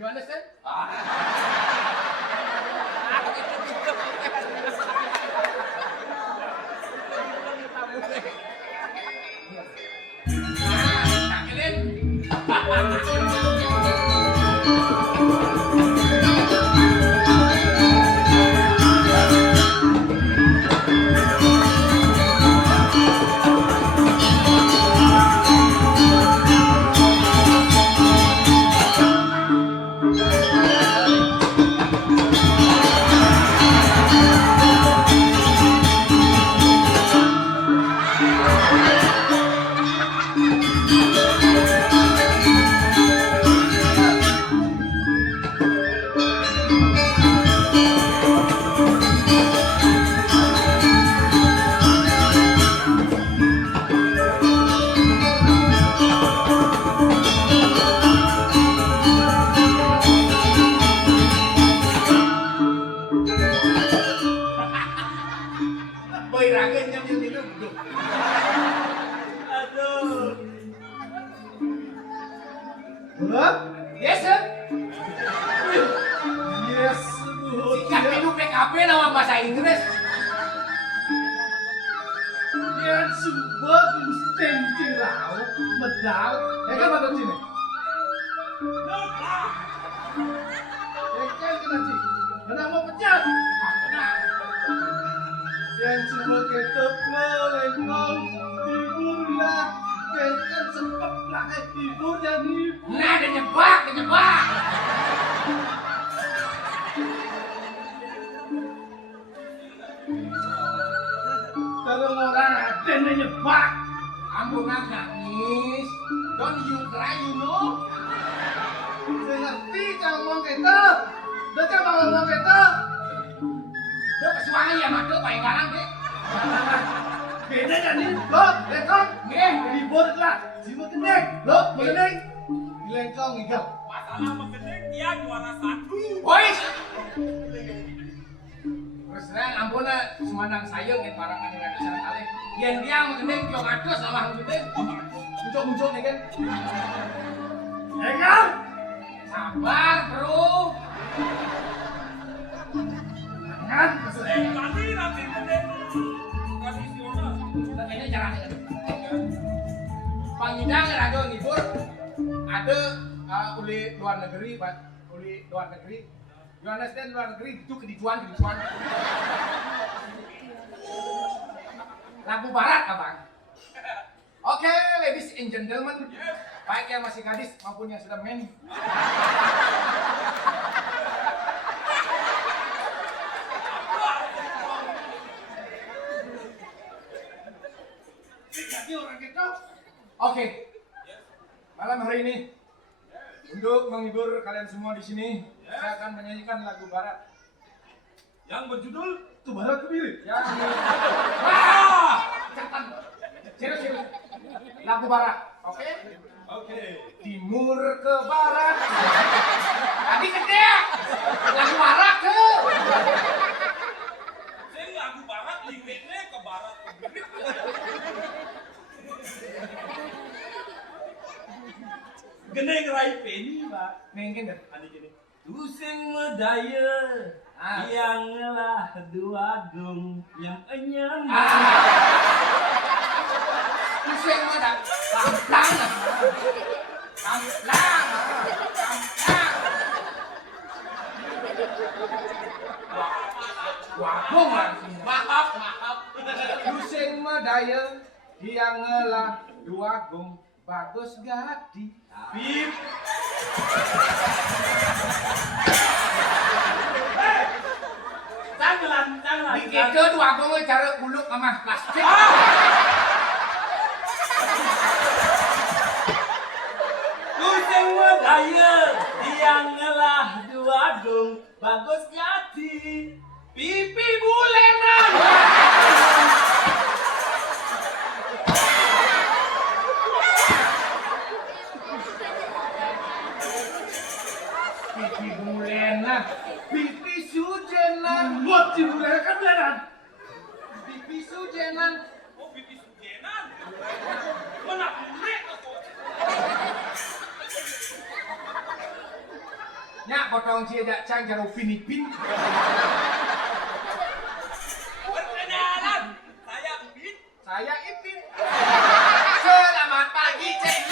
You understand? Yes, sir. Yes, Sikat minum PKP nama bahasa Inggris. yan sebuah stenting lauk medal. Ya kan Pak Cine? Ya kan kena cik. Kena mau pecat. Yang semua ketep lengkong tiburlah. Kan sempat lah tibur jadi. Nah, dia nyebak. Kalau orang ada yang nyebak. Ambunan nangis. Don't you cry, you know? Saya ngerti kalau ngomong ketep. Udah coba ngomong ketep. Dia kesuangan ya mak tuh paling garang deh. Beda jadi lo, lekong. Nggih. Libur lah. Jiwa kening. Lo, kening. Lengkong igap. Masalah mengenai dia juara 1. Woi. Terus terang ampuna sumandang sayang yang barang anu rada sareng kalih. Yen dia mengendeng tiong ados sama hang gede. Muncul nih kan. Lekong. Sabar, Bro. Jangan kesel. Nanti kondisional. Kayaknya caranya kan. Pangidang radio ngibur ada uli luar negeri, Pak. Uli luar negeri. You understand luar negeri itu kedicuan. Lagu barat, Abang. Oke, ladies and gentlemen. Baik yang masih gadis maupun yang sudah men. Jadi orang kita. Oke. Malam hari ini untuk menghibur kalian semua di sini, saya akan menyanyikan lagu barat Yang berjudul Tuh barat kebiri. yang cepetan. Serius. Lagu barat. Oke? Oke. Timur ke barat. Tadi gede. Lagu barat ke. Saya lagu barat liriknya ke barat. Geneng rai peni, Pak. Mungkin deh. Ani gini. Tusing medaya yang lah dua gung yang enyam. Pusing mana? Lamplang. Wabung langsung. Maaf. Pusing medaya yang ngelah dua gung bagus gadi. Bip. Jangan. Dikeke dua gung cara uluk sama plastik. Tusing medaya yang ngelah dua gung bagus gati. Pipi bulenan. Pipi bulenan, pipi sujenan, Buat cibulan kan belanan. pipi sujenan. Oh, pipi sugenan. Mana boleh aku? Nya potong cie jak cang jaro Filipin. Perkenalan, saya Upin. Saya Ipin. Selamat pagi, Cek.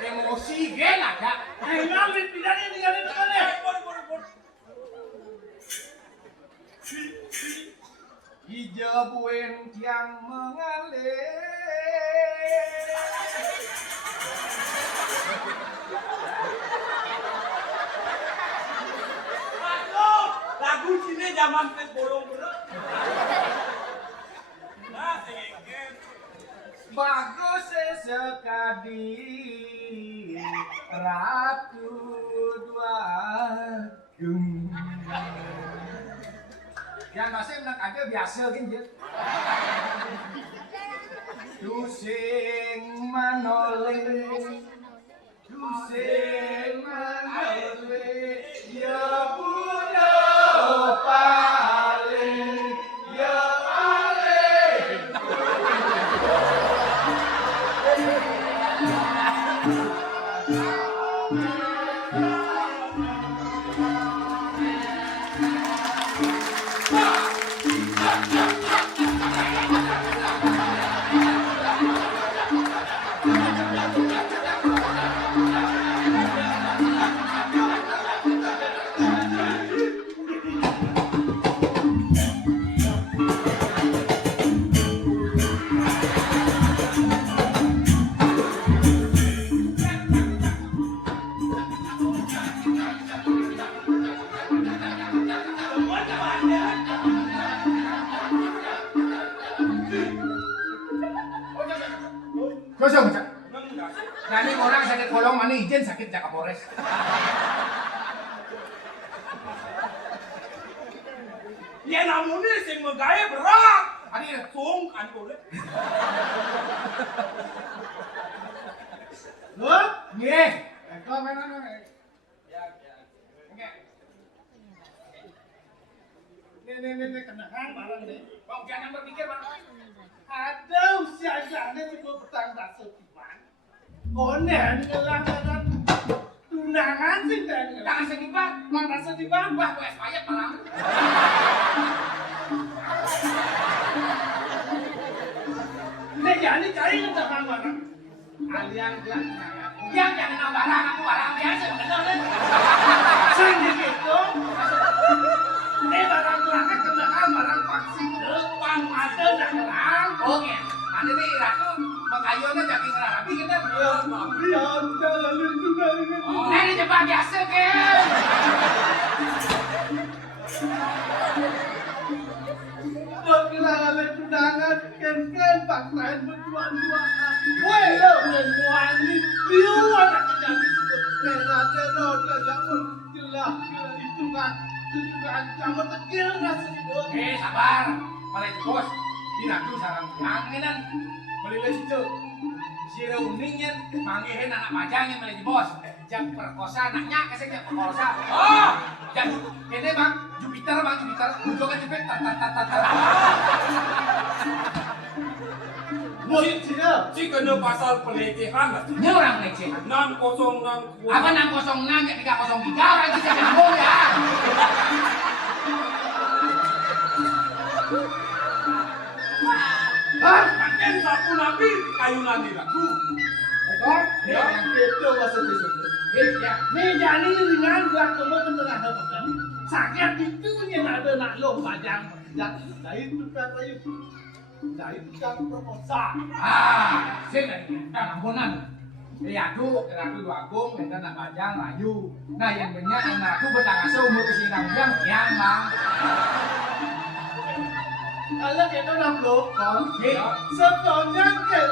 Emosi gen ada. ngambil pidana dengan itu kan ya. Hijau buen yang mengalir. Lagu Cina zaman tes bolong berat. Nah, sengit. Bagus sekali Ratu Dwagung. Yang masih enak aja biasa gitu. Tusing manoling, tusing manoling, ya Bunda paling, ya paling. Kosong, Cak. Nani orang sakit kolong, mana izin sakit Cak Kapolres. Ya namun ini sing megaya berat. Adi, Sung kan boleh. Lo? nggih. Kau mainan apa? Nih, kenangan barang deh. Bang, jangan berpikir, Bang. Ada usia-usianya cuma petang tak setipan. Konen ngelangaran tunangan sih dan Tangan setipan. mana setipan. Wah, gue payah parang. Nih jadi cari kenangan barang. Alian bilang Yang jangan barang, aku barang biasa, bener kan? sendiri gitu. Barang belakang kenangan barang vaksin depan ada dalam. Oke. Nanti nih ratu mengayunnya jadi ngerabi kita. Ya, udah lalu tunangan. Ini coba biasa kan. Buat kelangan tunangan kan paksain berdua-duaan. Woi lo, wangi dia anak kejadi sebut kerana roda jangan jelas itu kan kamu tekil nggak sebut. Sabar. Malah bos. Di ratu sarang kangenan. Melilai situ. Si Reuningnya mangihin anak pajangnya melih bos. Jam perkosa anaknya kasih jam perkosa. Oh, jam ini bang Jupiter bukan Jupiter. Si kena pasal pelecehan lah. Ini orang leceh. 606 Apa 606 ya 303 orang bisa nyambung ya. Hah? Pakai sapu nabi kayunan di ratu. Ekor? Ya, itu maksud disebut. Ya. Nih jadi dengan gua kamu ke tengah pekan. Sakit itu yang ada nak lo pajang. Dari tukang kayu. Dari tukang perkosa. Sih kan ampunan. Ratu dua agung, kita nak pajang layu. Nah yang banyak anak aku bertangasa umur kesini bilang yang bang. Kalau kita nak blokong, sebetulnya ke.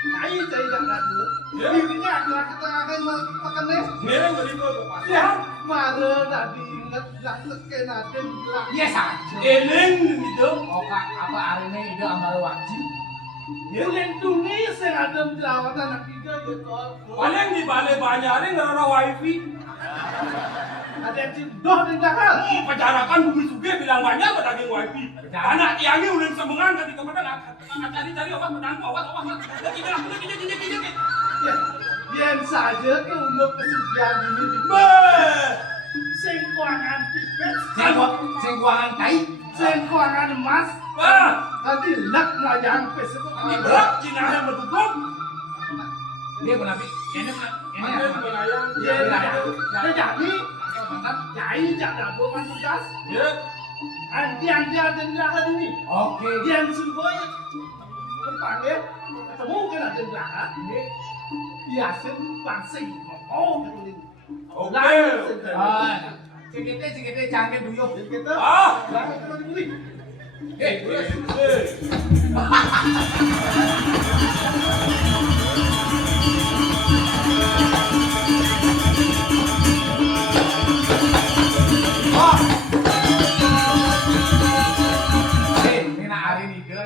Ayo saya tak ada. Ini adalah keterangan makan nih. Mereng begitu ke pasar. Ya, marah tadi ingat lah teken ada bilang. Iya saja. Eleng gitu. Oh kak, apa hari ini ide amal wajib? Yang tulis yang ada jerawat anak tiga gitu. Paling di balai banyak ada ngerana wifi. Ada yang cindoh di belakang. Pajarakan bumi suge bilang banyak ke daging wifi. Anak tiangnya udah semengan ketika mereka cari obat menangku obat. Ya, biar saja ke untuk kesugihan ini di sengkuangan pipet, Sengkuangan tai. sengkuangan emas. Nanti lak ngajang pes itu. Ini berat Cina yang bertutup. Dia menapi. Ini Belayang. Ya, ya jadi, mantap. jadi jangan bukan tugas. Ya. Anti ada di belakang ini. Oke. Dia semuanya terpanggil ketemu kan ada di belakang. Biasa pangsing ngomong gitu ini. Oke. Cikite canggih duyuh. Kita Ah. belakang kita dibeli. Ini nak hari ni ide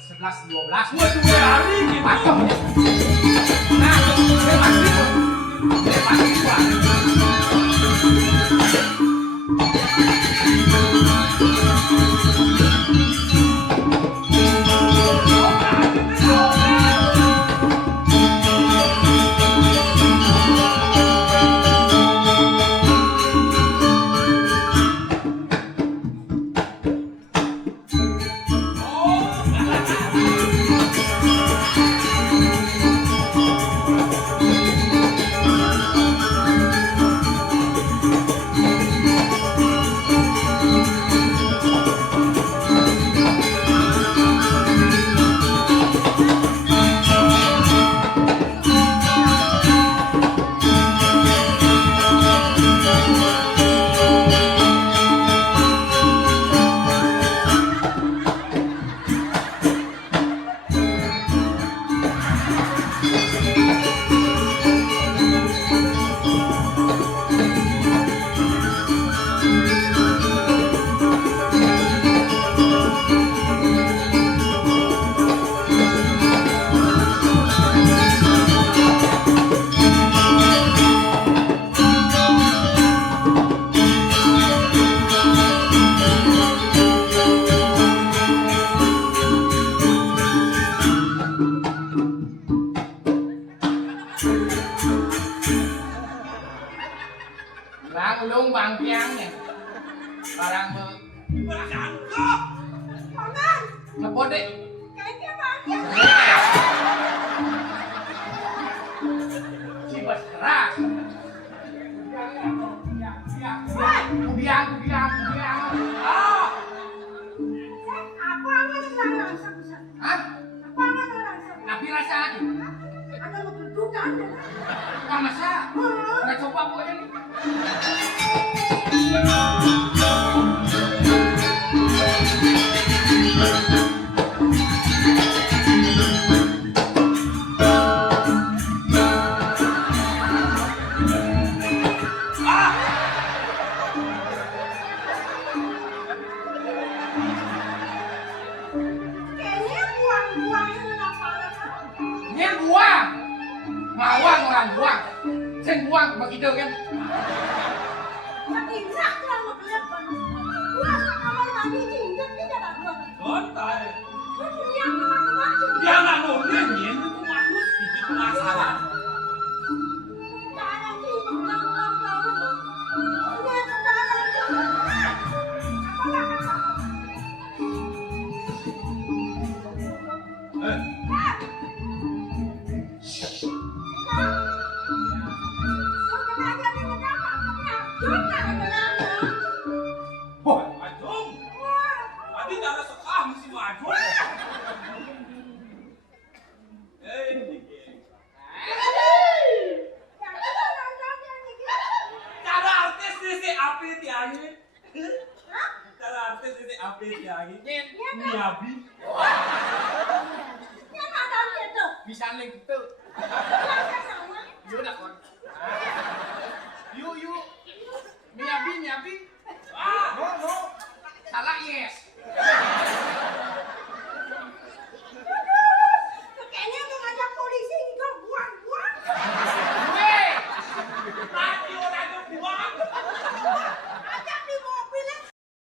11-12. Waduh, hari gitu. Mantap ya. Nah, dia pasti. Dia pasti kuat. Langlung bangkiangnya. Barang Berangkap. ngepot deh. Cibas keras. Kudiang. Ah. Hah? Tapi rasa aja. Wah masa? Nggak coba aku aja nih. Dia buang. Mawang orang buang. Sen buang begitu kan. Gontai. Dia nggak nulis itu maklum itu masalah. Wah, Ajung. Tadi cara sekah mesti maju. Cara artis ini api tiangi. Cara artis ini api tiangi. Miabi. bisa link gitu. Yuk dah kon. Yuk. Miabi. No. Salah yes.